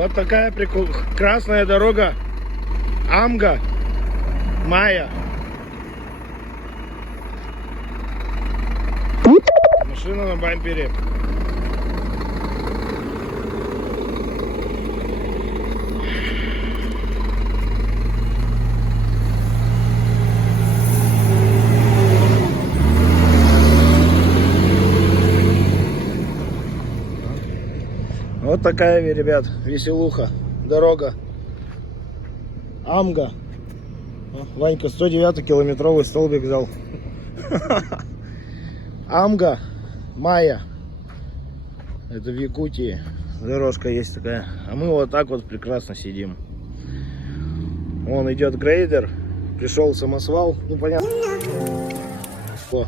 Вот такая красная дорога. Амга. Майя. Машина на бампере. Вот такая, ребят, веселуха. Дорога. Амга. Ванька 109-километровый столбик взял. Амга. Майя. Это в Якутии. Дорожка есть такая. А мы вот так вот прекрасно сидим. Вон идет грейдер. Пришел самосвал. Ну понятно. О.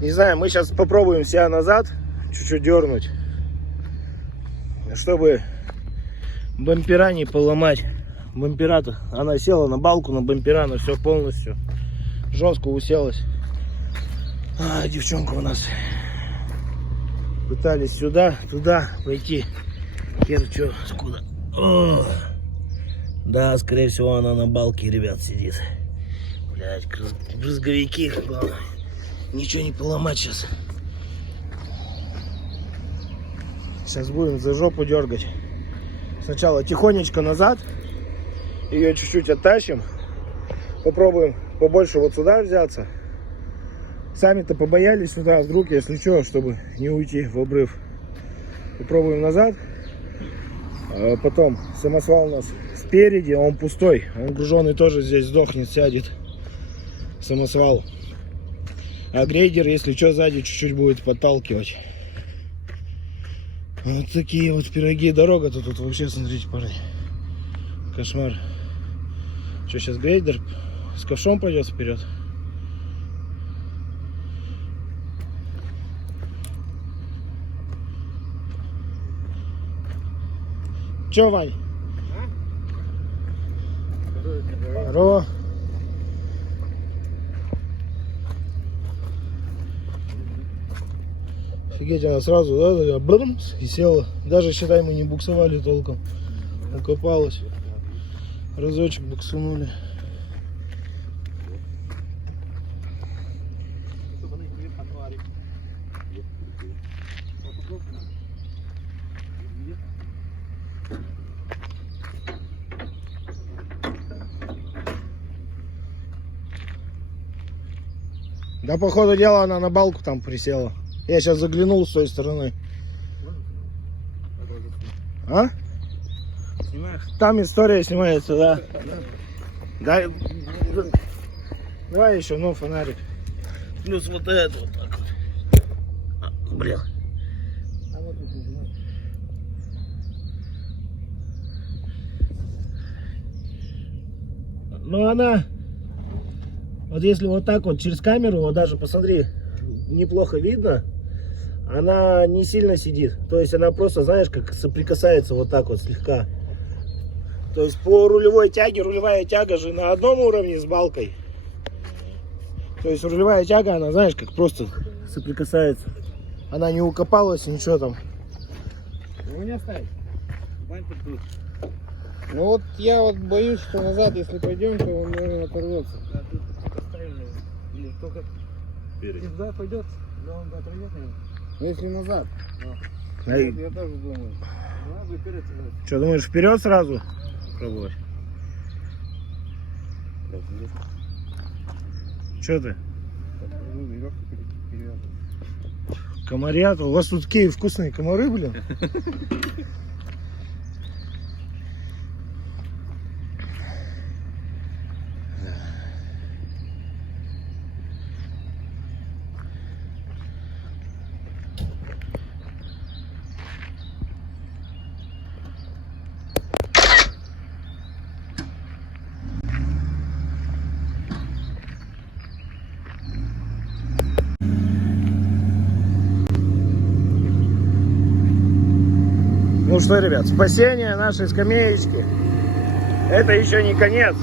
Не знаю, мы сейчас попробуем себя назад чуть-чуть дернуть, чтобы бампера не поломать. Бампера-то, она села на балку, на бампера, но все полностью жестко уселась. А, девчонка у нас пытались сюда, туда пойти. Хер чё, скуда. О! Да, скорее всего, она на балке, ребят, сидит. Блять, брызговики, главное. Ничего не поломать сейчас. Сейчас будем за жопу дергать. Сначала тихонечко назад. Ее чуть-чуть оттащим. Попробуем побольше вот сюда взяться. Сами-то побоялись сюда, вдруг, если что, чтобы не уйти в обрыв. Попробуем назад. А потом самосвал у нас спереди, он пустой. Он груженный тоже здесь сдохнет, сядет. Самосвал. А грейдер, если что, сзади чуть-чуть будет подталкивать. Вот такие вот пироги. Дорога-то тут вообще, смотрите, парни. Кошмар. Что, сейчас грейдер с ковшом пойдет вперед? Че, Вань? Здорово. Офигеть, она сразу, да, брымс, и села. Даже, считай, мы не буксовали толком. Укопалась. Разочек буксунули. Да, по ходу дела, она на балку там присела. Я сейчас заглянул с той стороны. А? Снимаешь? Там история снимается, да. Да. Давай еще, ну, фонарик. Плюс вот это вот так вот. Блин. Ну она, вот если вот так вот через камеру, вот даже посмотри, неплохо видно. Она не сильно сидит. То есть она просто, знаешь, как соприкасается вот так вот слегка. То есть по рулевой тяге, рулевая тяга же на одном уровне с балкой. То есть рулевая тяга, она, знаешь, как просто соприкасается. Она не укопалась, ничего там. Его не оставить. Бампер тут. Ну вот я вот боюсь, что назад, если пойдем, то он, наверное, оторвется. Да, тут оставим. Или только туда пойдет, да, он оторвет, наверное. Ну если назад. Да. Вот, я тоже думаю. Надо вперед. Что, думаешь, вперед сразу пробовать? Что ты? Комарят? У вас тут такие вкусные комары, блин. Ну что, ребят, спасение нашей скамеечки — это еще не конец.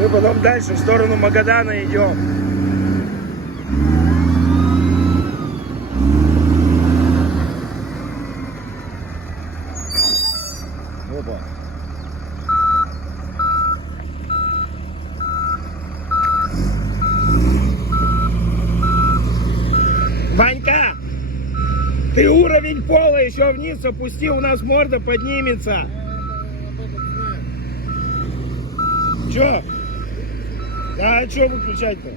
Мы потом дальше в сторону Магадана идем. Ванька, ты уровень пола еще вниз опусти, у нас морда поднимется. Че? А что выключать-то?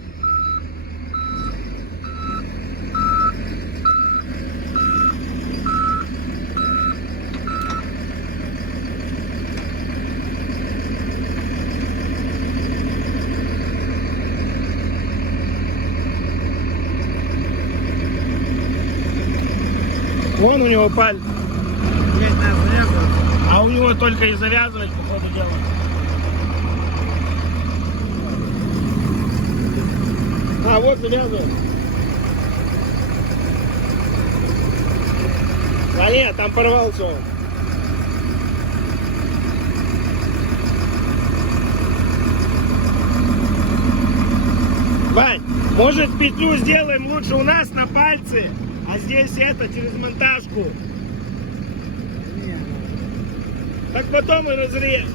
Вон у него палец. Здесь надо завязывать. А у него только и завязывать, по ходу дела. А, вот завязывает. А нет, там порвался он. Вань, может петлю сделаем лучше у нас на пальце, а здесь это через монтажку. Так потом и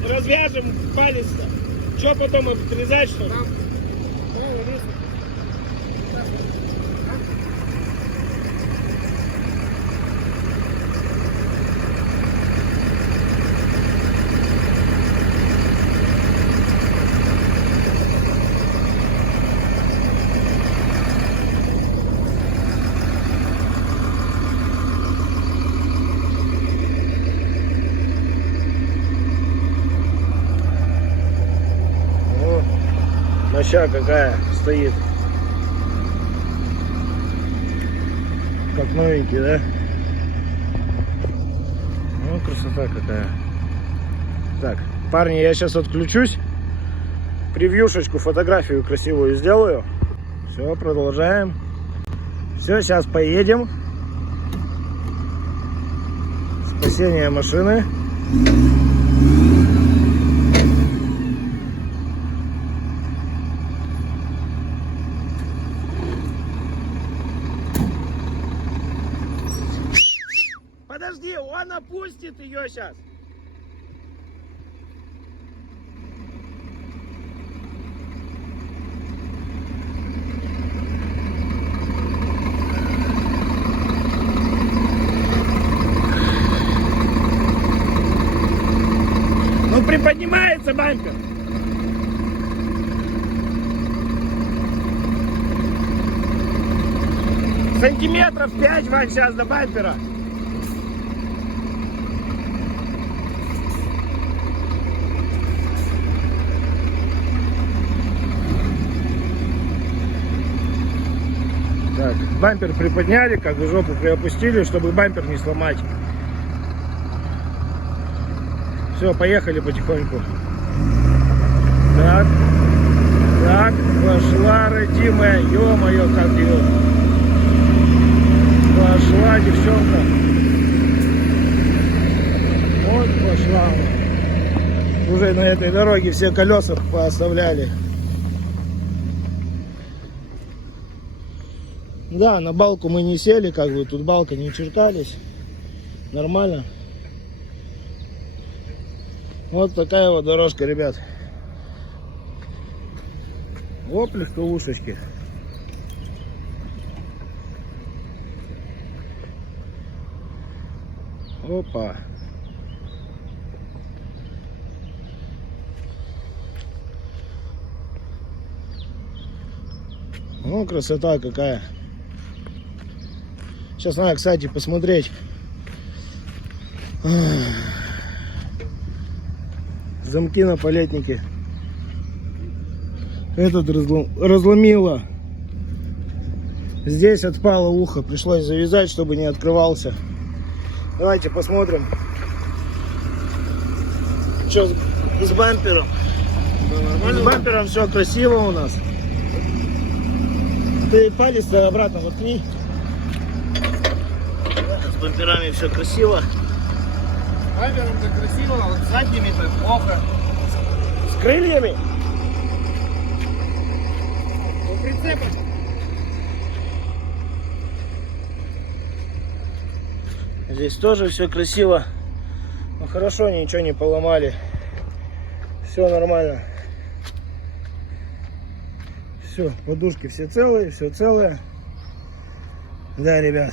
развяжем палец-то. Что потом отрезать, что ли? Моща какая стоит. Как новенький, да? Ну, красота какая. Так, парни, я сейчас отключусь. Превьюшечку, фотографию красивую сделаю. Все, продолжаем. Все, сейчас поедем. Спасение машины. Подожди, он опустит ее сейчас. Ну, приподнимается бампер. Сантиметров 5, Вань, сейчас до бампера. Так, бампер приподняли, как бы жопу приопустили, чтобы бампер не сломать. Все, поехали потихоньку. Так, так, пошла, родимая, ё-моё, как ее. Пошла, девчонка. Вот пошла. Уже на этой дороге все колеса пооставляли. Да, на балку мы не сели, как бы тут балка не чертались. Нормально. Вот такая вот дорожка, ребят. Оп, легковушечки. Опа. О, красота какая. Сейчас надо, кстати, посмотреть. Замки на палетнике. Этот разломило. Здесь отпало ухо. Пришлось завязать, чтобы не открывался. Давайте посмотрим, что с бампером. С бампером все красиво у нас. Ты палец-то обратно воткни. С бамперами все красиво. Бампером-то красиво, а вот с задними-то плохо. С крыльями? У прицепа. Здесь тоже все красиво. Ну хорошо, ничего не поломали. Все нормально. Все, подушки все целые, все целое. Да, ребят,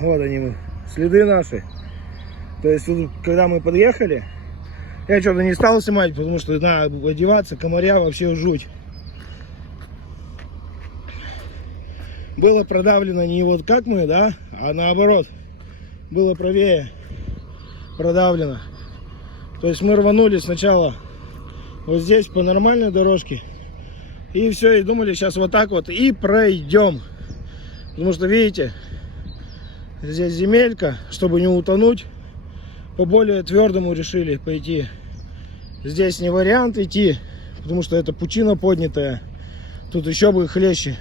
вот они, следы наши. То есть, тут, когда мы подъехали, я что-то не стал снимать, потому что надо одеваться, комаря вообще жуть. Было продавлено не вот как мы, да, а наоборот. Было правее продавлено. То есть мы рванули сначала вот здесь по нормальной дорожке. И все, и думали, сейчас вот так вот и пройдем. Потому что, видите, здесь земелька, чтобы не утонуть. По более твердому решили пойти. Здесь не вариант идти, потому что это пучина поднятая. Тут еще бы хлеще.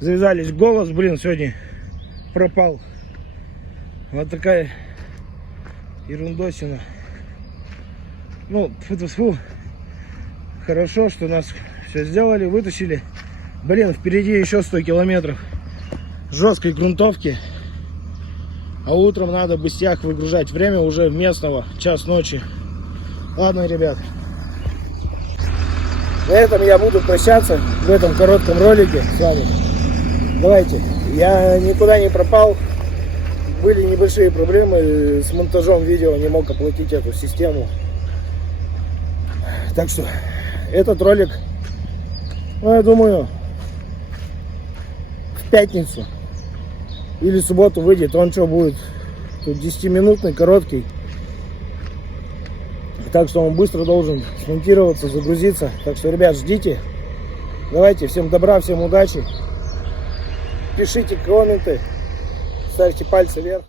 Завязались, голос, блин, сегодня пропал. Вот такая ерундосина. Ну, фу-фу-фу. Хорошо, что нас все сделали, вытащили. Блин, впереди еще 100 километров жесткой грунтовки. А утром надо быстяк выгружать. Время уже местного, час ночи. Ладно, ребят. На этом я буду прощаться в этом коротком ролике с вами. Давайте. Я никуда не пропал. Были небольшие проблемы с монтажом видео. Не мог оплатить эту систему. Так что этот ролик, ну, я думаю, в пятницу или в субботу выйдет. Он что будет? Тут 10-минутный, короткий. Так что он быстро должен смонтироваться, загрузиться. Так что, ребят, ждите. Давайте, всем добра, всем удачи. Пишите комменты, ставьте пальцы вверх.